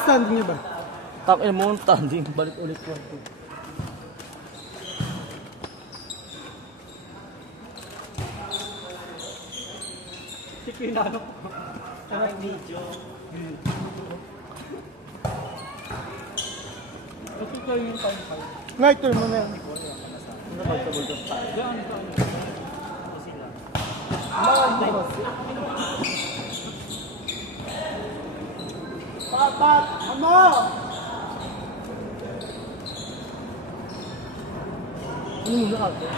yung standing niya ba? Takin mo, standing. Balik ulit ko. Pinano ko. Ano video? Ito ko yung time 5. Lighter mo na yan. Ano ba ito bultos tayo? Diyan, ito. Sila. Pat! Ano? Ano muna ako?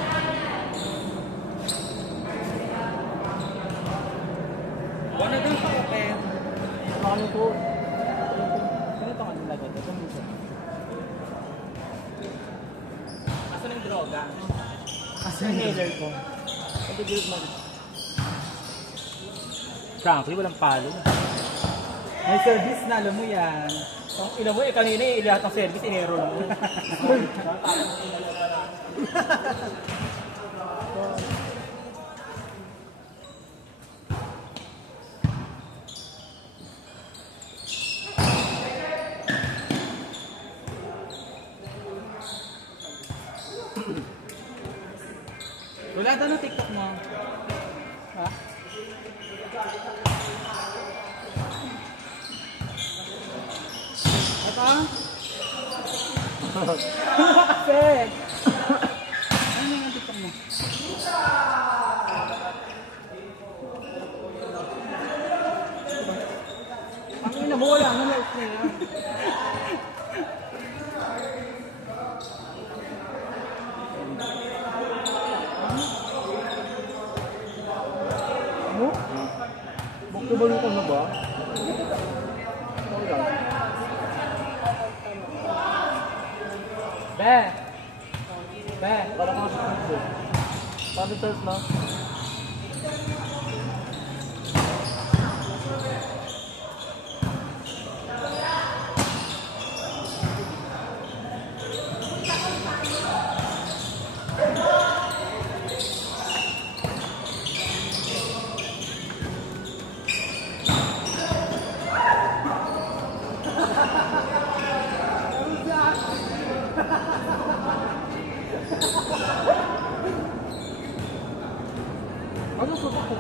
Wala din sa kape. Ano ko? Ganito ka nilagay. Ito mo siya. Asan yung droga? Asan yung inhaler ko? Ito gilid mo. Frankly, walang palo. May service na, alam mo yan. Kung ilan mo, kanina lahat ng service, inero lang mo. Wala daw ng TikTok mo. Ha? Ito? Kasi! Ano yung TikTok mo? Ang ina mo, wala na like na yan. Ano? Magkabalo ko na ba? Be! Be! Kala ko sa kanto. Paano test na? Ano sa ko?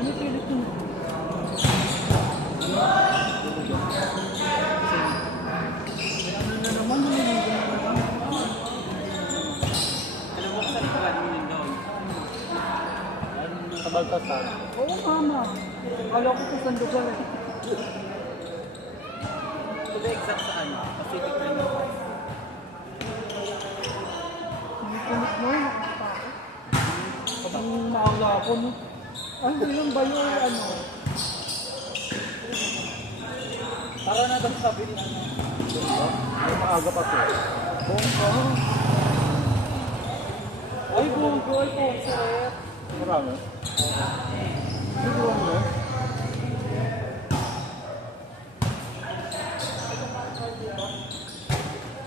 Ano pilit mo? Ano na naman yung alam mo sa likuan mo yun doon? Sa Baltasar. Oo, mama. Kala ko sa Sandoval eh. To be exact sa ano? Pacific Rim. Ang kulit mo, nakakapako. Kapag maawla ako, no? Ano yun ba yung ano? Para na daw sabi ni ano? Ay, maaga pa to. Bongga. Ay, bongga. Ay, bongga. Marami. Ay, bongga.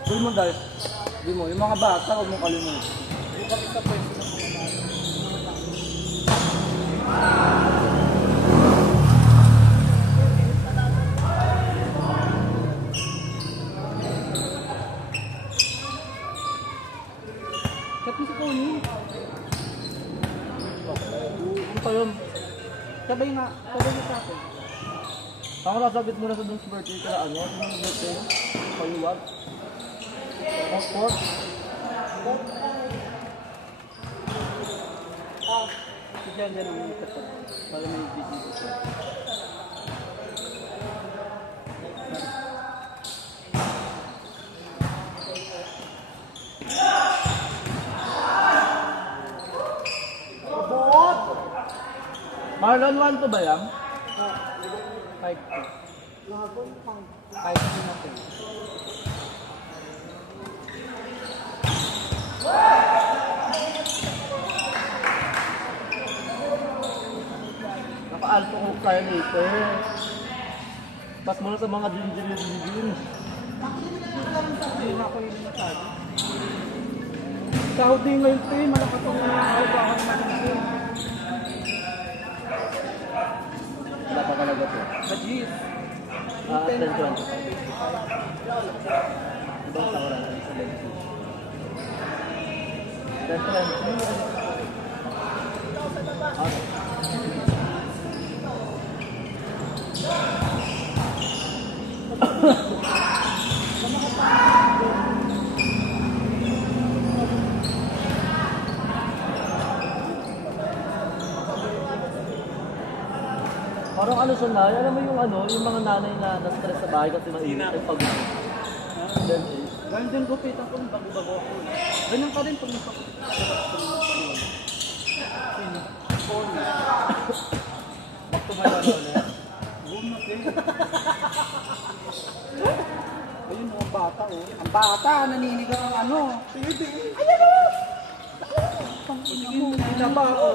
Dul mo dahil. Di mo, yung mga bata, huwag mong kalimutan. Yung kami sa pwesto ng mga Kat mo sa Pony. Ano pa yun? Sabay nga sa akin. Ako nasabit mo na sa dun sa birthday ka na ano? Ano yung birthday? Payuwag? Passport? Diyan ang kapat. Para may video ko. Marlon 1 to ba yan? 5-2. Kahit hindi natin. Naka-alto ko tayo later. Pas muna sa mga din. Hindi na ako yung masyado. Sahod din ngayon ito eh, malakas ang alabahan natin. Wala pa talaga ito. Majis. Attention. Ibang tawaran sa Lensi. Parang ano siya na, alam mo yung ano, yung mga nanay na na-stress sa bahay kasi mainit ay pag ganyan din gupit ako ng bago-bago ako. Ganyan ka rin pag back to my life ulit. Gumot eh. Ayun mga bata oh. Ang bata, naninigaw ang ano. Ayan o! Pang-ina mo, pinaba ako.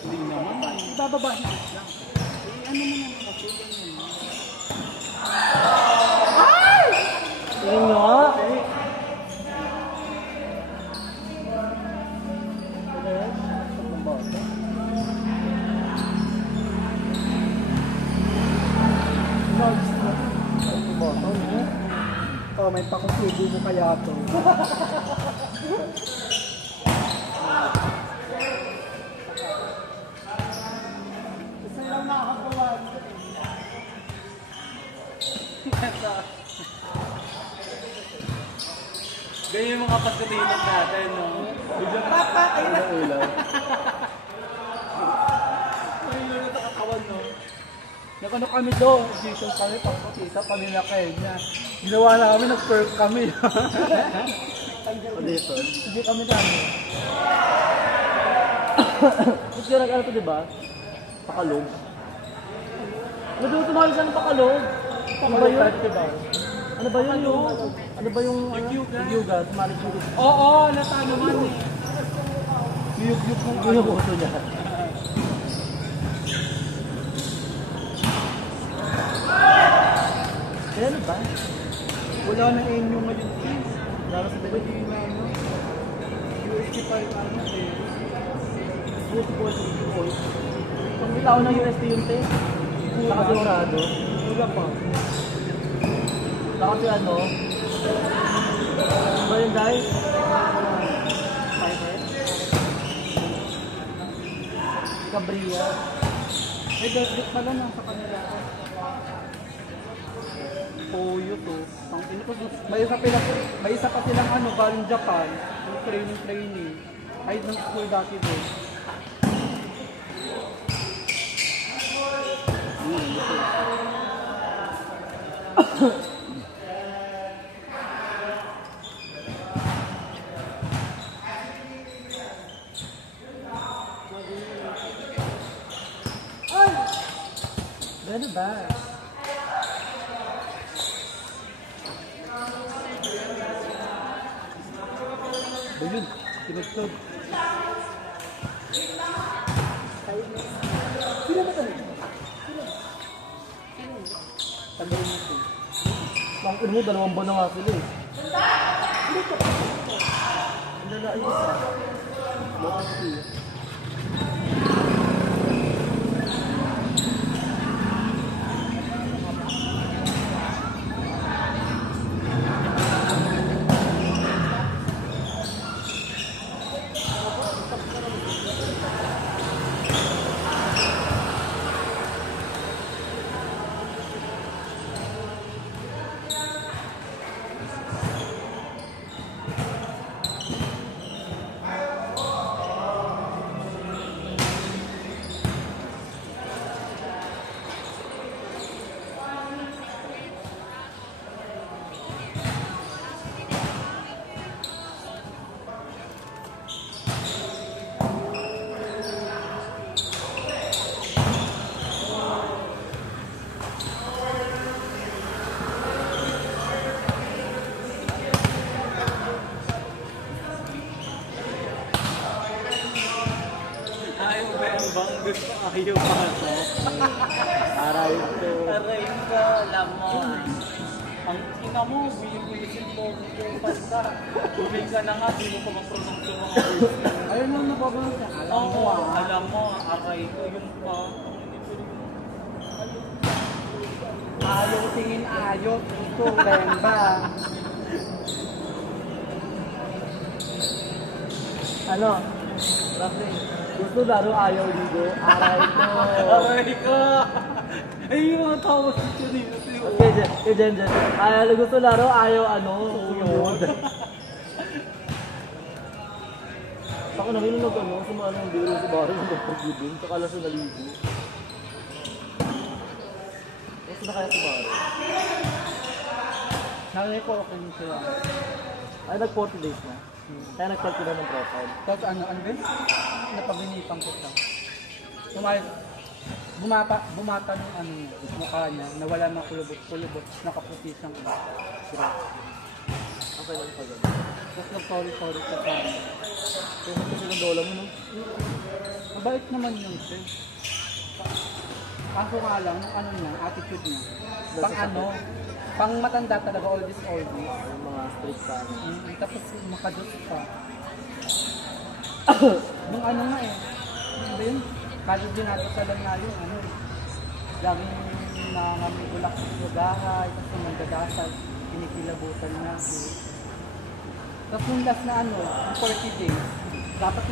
Hindi naman. Ibababahin lang. Ano mo naman ako? Ay! Tingin nyo nga. Oh, may pakusubo mo kaya to. Isa lang nakakagawa. Ganyan yung mga pagkatinan natin, no? Biglang Papa! Ayun na ulam. ayun na nakakawan, no? Nagano kami doon, dito kami, pagkakita kami na Kenya. Ginawa namin, nag-perk kami. Dito? Hindi kami dami. Gusto yung nag-ano to, diba? Pakalog. Naduto namin sa pakalog. Ano ba yun? Ano ba yun yung... Ano ba yung... Yuga? Sumali yung yuga. Oo, nasa naman eh. Yug-yug ng ano ko niya. Kaya ano ba? Wala na inyo ngayon. Lalo sa dito na ano. USD pa yung ano eh. Buti po sa USD. Pag bitaw ng USD yun te. Nakasigurado. Wala pa. Kasi ano? Ba yun guys? Cabrilla. May dagdag pala na sa kanila. Poyo to. May isa pa silang ano, galing Japan. Yung training. Kahit ng school dati doon. Ano ba? Ayun, tinagtog. Sino ba tayo? Tanggalin mo ito. Langkin mo, 2 buwan na nga sila eh. Ang lalaki isa. Bakit siya? Bang gusto ayaw pa ako. Aray ito. Aray ko, lamon. Ang ina mo, binibisin mo kung basta. Buming ka na nga, di mo pa ma-pronounce yung mga words. Ayun lang nababanggit niya. Alam mo Oo, ah. alam mo, aray ko, yun pa. Ayaw tingin ayot. Gusto bemba. Ano? Rafi, gusto laro ayaw ligo. Aray ko. Aray ko! Ay, yung mga tawas dito dito. Okay, Jen. Ayaw gusto laro ayaw ano. Suyod. Ako nakinunog ano, sumano yung biro si Baro ng pag-ibig. Saka alas na naligo. Gusto na kaya si Baro? Nakikita ko okay yung sila. Ay, nag-40 days na. Kaya nag-start ko na ng profile. Tapos ano din? Napabinipan ko siya. Bumata ng ano niya, mukha niya, nawala ng kulubot, nakaputi siyang grass. Okay lang pa dyan. Tapos nag-sorry sa kanya. Kaya kasi ng dola mo, no? Mabait naman yun siya. Kaso nga lang, yung ano niya, attitude niya. Pang matanda talaga, all this. Yung mga street ka. Tapos makadot pa. Nung ano nga eh, ano ba yun? College din natin sa lang nga yun, ano eh. Laging nangamigulak sa bahay, tapos yung nagdadasal, kinikilabutan na. Tapos yung last na ano, yung 40 days, dapat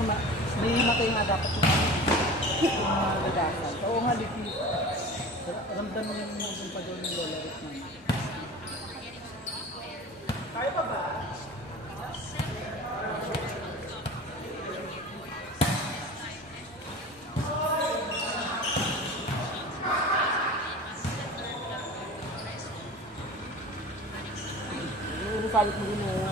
may matay nga dapat yung nagdadasal. Oo nga, Liki. Ramdam mo yung mga pa doon ng Lola Ruth naman. Kaya pa ba? Salit mo rin eh.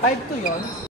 Five to yun.